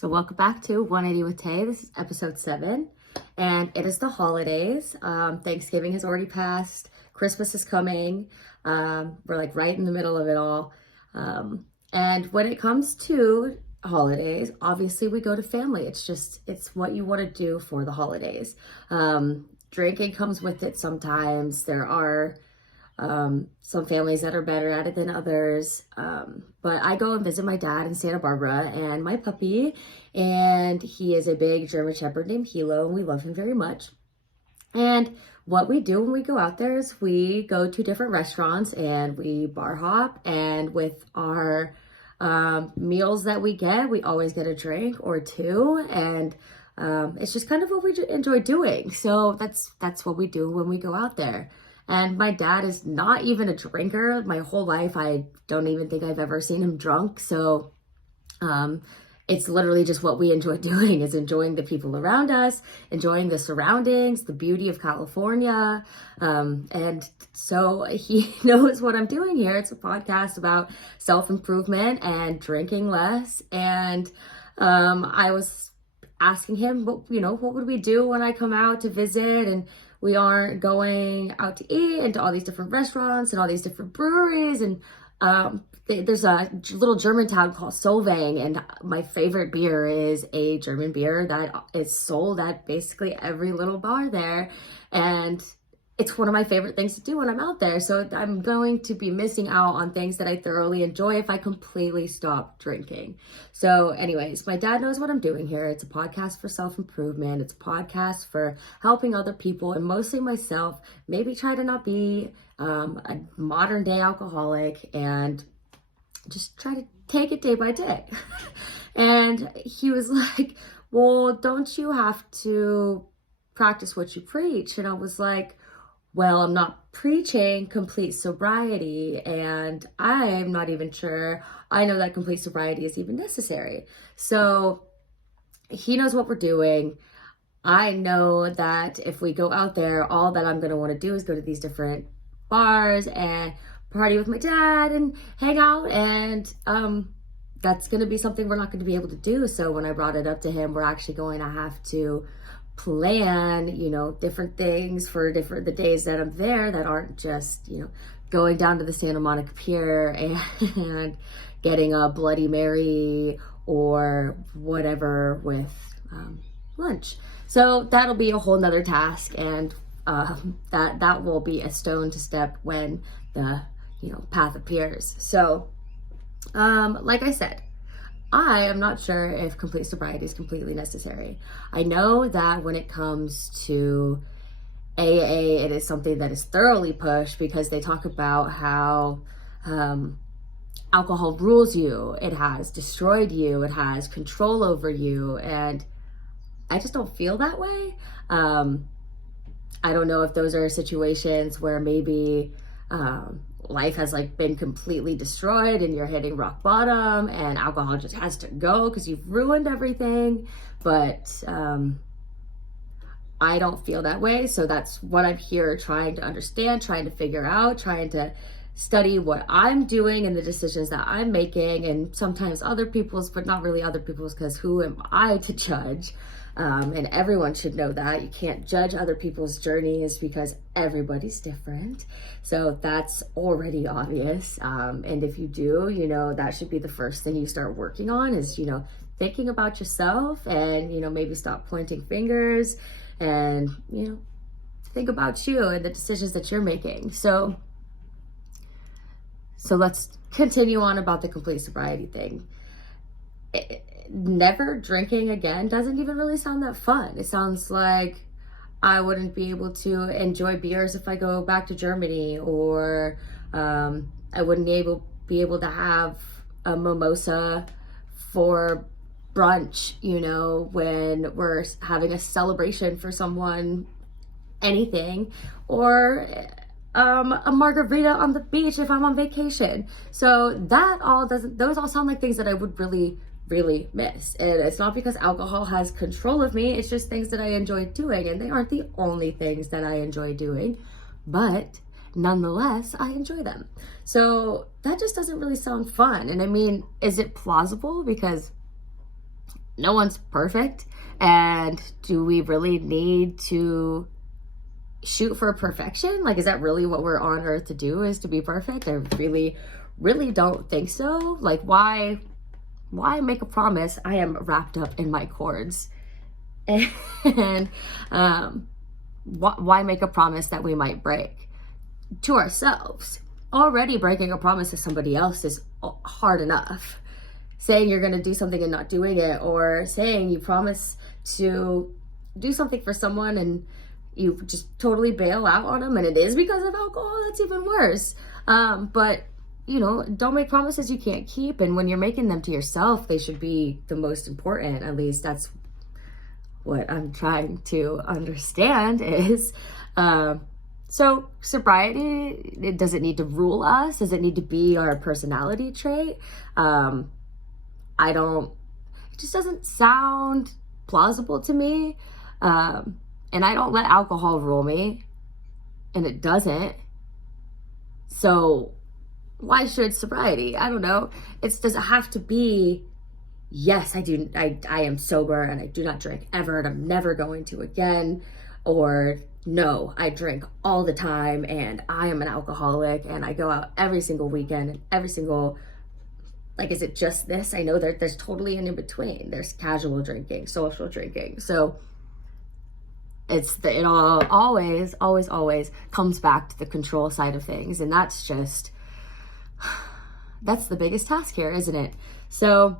So welcome back to 180 with Tay. This is episode 7, and it is the holidays. Thanksgiving has already passed. Christmas is coming. We're like right in the middle of it all. And when it comes to holidays, obviously we go to family. It's what you want to do for the holidays. Drinking comes with it sometimes. There are some families that are better at it than others. But I go and visit my dad in Santa Barbara and my puppy, and he is a big German Shepherd named Hilo, and we love him very much. And what we do when we go out there is we go to different restaurants and we bar hop, and with our meals that we get, we always get a drink or two, and it's just kind of what we enjoy doing. So that's what we do when we go out there. And my dad is not even a drinker. My whole life, I don't even think I've ever seen him drunk. So it's literally just what we enjoy doing, is enjoying the people around us, enjoying the surroundings, the beauty of California. And so he knows what I'm doing here. It's a podcast about self-improvement and drinking less. And I was asking him, what would we do when I come out to visit? And we aren't going out to eat into all these different restaurants and all these different breweries. And there's a little German town called Solvang, and my favorite beer is a German beer that is sold at basically every little bar there. And it's one of my favorite things to do when I'm out there. So I'm going to be missing out on things that I thoroughly enjoy if I completely stop drinking. So anyways, my dad knows what I'm doing here. It's a podcast for self-improvement. It's a podcast for helping other people, and mostly myself, maybe try to not be a modern day alcoholic and just try to take it day by day. And he was like, well, don't you have to practice what you preach? And I was like, well, I'm not preaching complete sobriety, and I'm not even sure I know that complete sobriety is even necessary. So he knows what we're doing. I know that if we go out there, all that I'm going to want to do is go to these different bars and party with my dad and hang out, and that's going to be something we're not going to be able to do. So when I brought it up to him, we're actually going to have to plan, different things for the days that I'm there that aren't just, going down to the Santa Monica Pier and getting a Bloody Mary or whatever with lunch. So that'll be a whole nother task, and that will be a stone to step when the path appears. So like I said, I am not sure if complete sobriety is completely necessary. I know that when it comes to AA, it is something that is thoroughly pushed because they talk about how alcohol rules you. It has destroyed you. It has control over you. And I just don't feel that way. I don't know if those are situations where maybe life has been completely destroyed and you're hitting rock bottom and alcohol just has to go because you've ruined everything. But I don't feel that way. So that's what I'm here trying to understand, trying to figure out, trying to study what I'm doing and the decisions that I'm making, and sometimes other people's, but not really other people's, because who am I to judge? And everyone should know that. You can't judge other people's journeys because everybody's different. So that's already obvious. And if you do, that should be the first thing you start working on is, thinking about yourself and, maybe stop pointing fingers and, think about you and the decisions that you're making. So let's continue on about the complete sobriety thing. Never drinking again doesn't even really sound that fun. It sounds like I wouldn't be able to enjoy beers if I go back to Germany, or I wouldn't be able to have a mimosa for brunch, when we're having a celebration for someone, anything, or a margarita on the beach if I'm on vacation. So those all sound like things that I would really miss. And it's not because alcohol has control of me, it's just things that I enjoy doing, and they aren't the only things that I enjoy doing, but nonetheless I enjoy them. So that just doesn't really sound fun. And I mean, is it plausible? Because no one's perfect. And do we really need to shoot for perfection? Like, is that really what we're on earth to do, is to be perfect? I really don't think so. Like, why make a promise? I am wrapped up in my cords. And why make a promise that we might break to ourselves? Already breaking a promise to somebody else is hard enough. Saying you're going to do something and not doing it, or saying you promise to do something for someone and you just totally bail out on them and it is because of alcohol, that's even worse. But don't make promises you can't keep. And when you're making them to yourself, they should be the most important. At least that's what I'm trying to understand is, so sobriety, it doesn't need to rule us. Does it need to be our personality trait? It just doesn't sound plausible to me. And I don't let alcohol rule me, and it doesn't. So why should sobriety? I don't know. Does it have to be, yes, I am sober and I do not drink ever and I'm never going to again, or no, I drink all the time and I am an alcoholic and I go out every single weekend and every single, like, is it just this? I know there's totally an in-between. There's casual drinking, social drinking. So it all always comes back to the control side of things. And that's the biggest task here, isn't it? So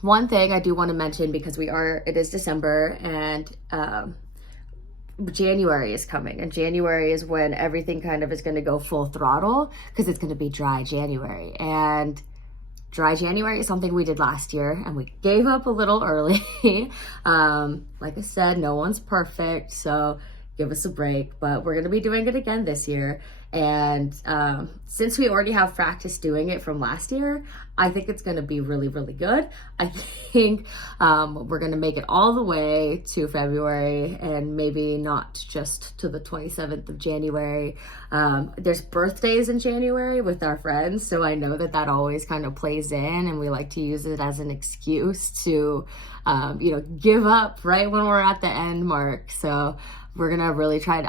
one thing I do want to mention, because it is December and January is coming, and January is when everything kind of is going to go full throttle, because it's going to be dry January. And dry January is something we did last year and we gave up a little early. Like I said, no one's perfect, so give us a break, but we're going to be doing it again this year. And since we already have practice doing it from last year, I think it's going to be really, really good. I think we're going to make it all the way to February, and maybe not just to the 27th of January. There's birthdays in January with our friends, so I know that always kind of plays in, and we like to use it as an excuse to give up right when we're at the end mark. So I'm gonna really try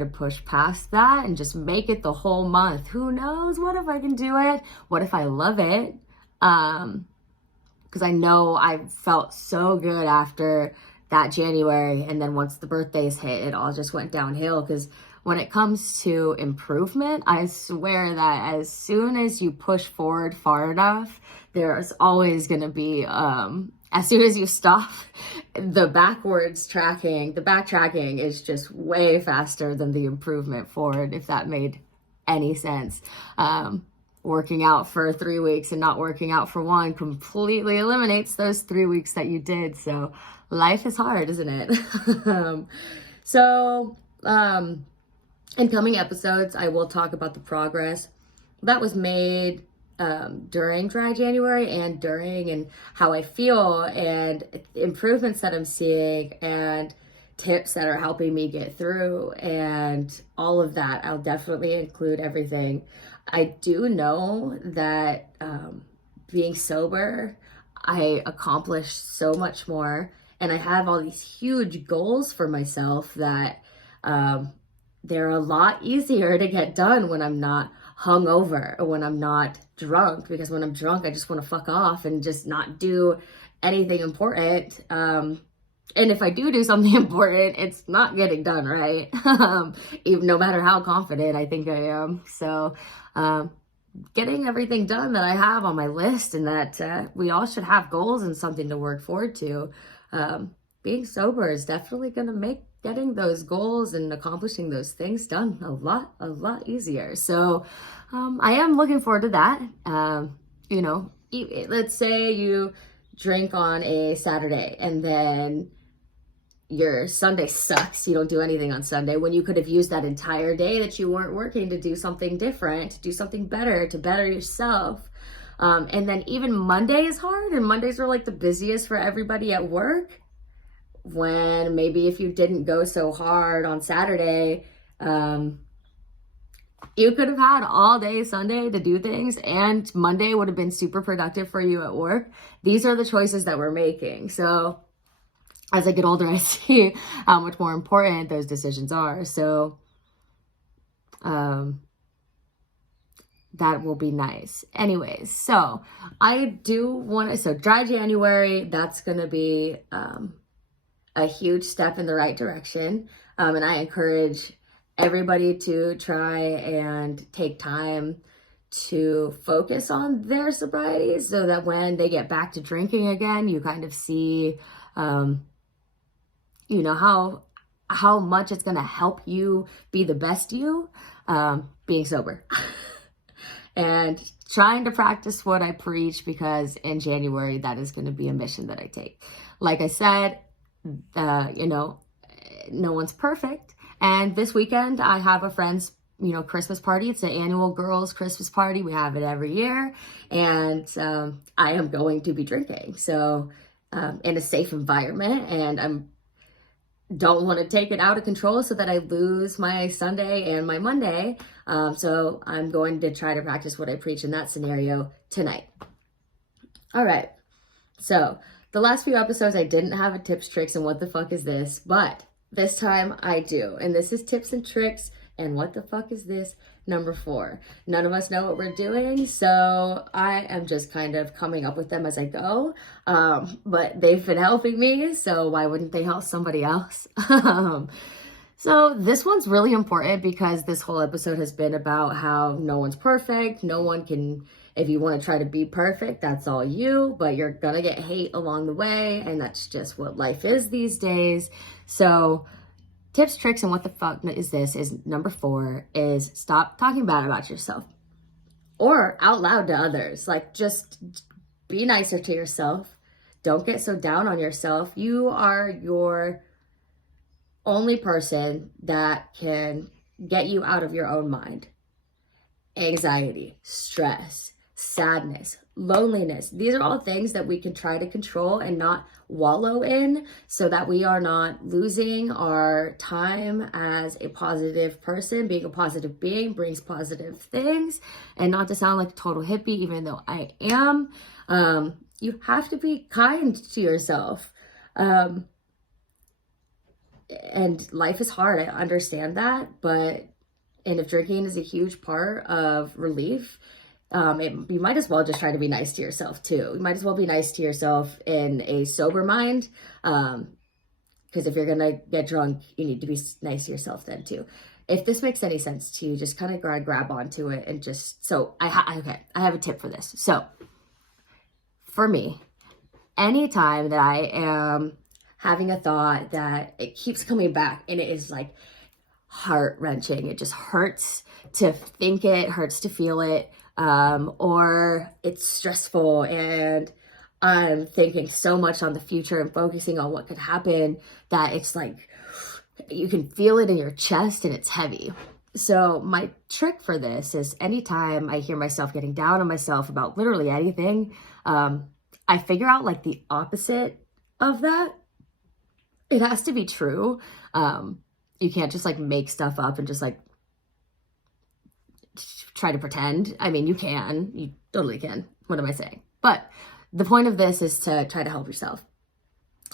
to push past that and just make it the whole month. Who knows? What if I can do it? What if I love it? Because I know I felt so good after that January, and then once the birthdays hit, it all just went downhill. Because when it comes to improvement, I swear that as soon as you push forward far enough, there's always gonna be as soon as you stop, the backtracking is just way faster than the improvement forward, if that made any sense. Working out for 3 weeks and not working out for one completely eliminates those 3 weeks that you did. So life is hard, isn't it? In coming episodes, I will talk about the progress that was made during dry January and during, and how I feel and improvements that I'm seeing and tips that are helping me get through and all of that. I'll definitely include everything. I do know that being sober, I accomplished so much more, and I have all these huge goals for myself that they're a lot easier to get done when I'm not hungover or when I'm not drunk, because when I'm drunk, I just want to fuck off and just not do anything important. And if I do something important, it's not getting done, right? Even no matter how confident I think I am. So getting everything done that I have on my list, and that we all should have goals and something to work forward to. Being sober is definitely going to make getting those goals and accomplishing those things done a lot easier. So I am looking forward to that. Let's say you drink on a Saturday and then your Sunday sucks. You don't do anything on Sunday, when you could have used that entire day that you weren't working to do something different, to do something better, to better yourself. And then even Monday is hard, and Mondays are like the busiest for everybody at work, when maybe if you didn't go so hard on Saturday, You could have had all day Sunday to do things, and Monday would have been super productive for you at work. These are the choices that we're making. So as I get older, I see how much more important those decisions are. So that will be nice. Anyways, so I do want to, so dry January, that's going to be a huge step in the right direction. And I encourage everybody to try and take time to focus on their sobriety so that when they get back to drinking again, you kind of see, you know, how much it's going to help you be the best you, being sober. And trying to practice what I preach, because in January, that is going to be a mission that I take. Like I said, you know, no one's perfect. And this weekend, I have a friend's, you know, Christmas party. It's an annual girls' Christmas party. We have it every year. And I am going to be drinking. So in a safe environment. And don't want to take it out of control so that I lose my Sunday and my Monday. So I'm going to try to practice what I preach in that scenario tonight. All right. So the last few episodes, I didn't have a tips, tricks, and what the fuck is this, but this time I do. And this is tips and tricks and what the fuck is this number 4. None of us know what we're doing, so I am just kind of coming up with them as I go. But they've been helping me, so why wouldn't they help somebody else? So this one's really important because this whole episode has been about how no one's perfect. No one can, if you want to try to be perfect, that's all you, but you're gonna get hate along the way, and that's just what life is these days. So tips, tricks, and what the fuck is this is number 4 is stop talking bad about yourself or out loud to others. Like, just be nicer to yourself. Don't get so down on yourself. You are your only person that can get you out of your own mind. Anxiety, stress, sadness, loneliness. These are all things that we can try to control and not wallow in so that we are not losing our time as a positive person. Being a positive being brings positive things. And not to sound like a total hippie, even though I am, you have to be kind to yourself. And life is hard. I understand that. And if drinking is a huge part of relief, you might as well just try to be nice to yourself too. You might as well be nice to yourself in a sober mind. Because if you're going to get drunk, you need to be nice to yourself then too. If this makes any sense to you, just kind of grab onto it and just, so I have a tip for this. So for me, anytime that I am having a thought that it keeps coming back and it is like heart-wrenching, it just hurts to think it, hurts to feel it, or it's stressful and I'm thinking so much on the future and focusing on what could happen that it's like you can feel it in your chest and it's heavy. So my trick for this is anytime I hear myself getting down on myself about literally anything, I figure out like the opposite of that. It has to be true. You can't just like make stuff up and just like try to pretend. I mean, you totally can. What am I saying? But the point of this is to try to help yourself.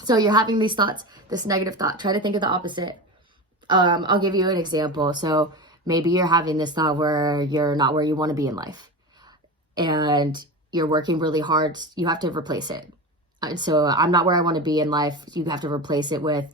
So you're having these thoughts, this negative thought, try to think of the opposite. I'll give you an example. So maybe you're having this thought where you're not where you want to be in life and you're working really hard. You have to replace it. So I'm not where I want to be in life. You have to replace it with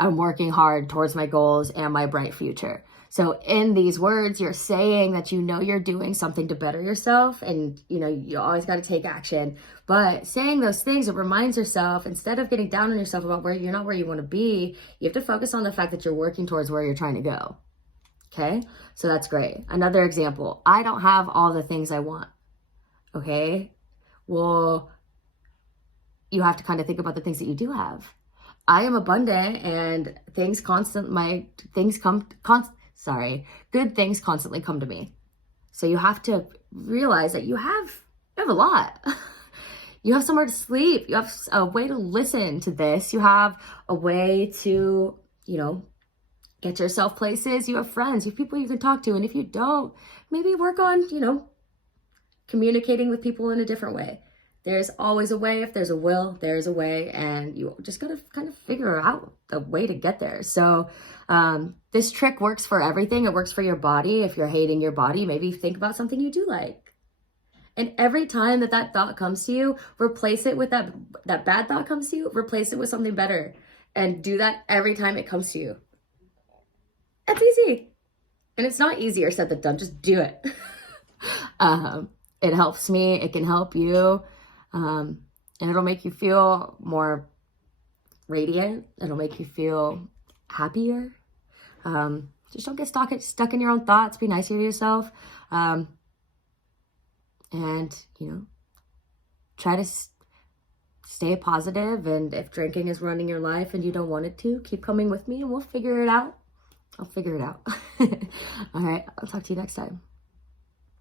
I'm working hard towards my goals and my bright future. So in these words, you're saying that you know you're doing something to better yourself and you know you always got to take action. But saying those things, it reminds yourself, instead of getting down on yourself about where you're not where you want to be, you have to focus on the fact that you're working towards where you're trying to go. Okay? So that's great. Another example, I don't have all the things I want. Okay? Well, you have to kind of think about the things that you do have. I am abundant and good things constantly come to me. So you have to realize that you have a lot. You have somewhere to sleep. You have a way to listen to this. You have a way to, Get yourself places. You have friends, you have people you can talk to. And if you don't, maybe work on, communicating with people in a different way. There's always a way. If there's a will, there's a way. And you just got to kind of figure out the way to get there. So this trick works for everything. It works for your body. If you're hating your body, maybe think about something you do like. And every time that thought comes to you, replace it with that bad thought comes to you, replace it with something better. And do that every time it comes to you. That's easy. And it's not easier said than done. Just do it. It helps me. It can help you. And it'll make you feel more radiant. It'll make you feel happier. Just don't get stuck in your own thoughts. Be nicer to yourself. And, try to stay positive. And if drinking is running your life and you don't want it to, keep coming with me and we'll figure it out. I'll figure it out. All right. I'll talk to you next time.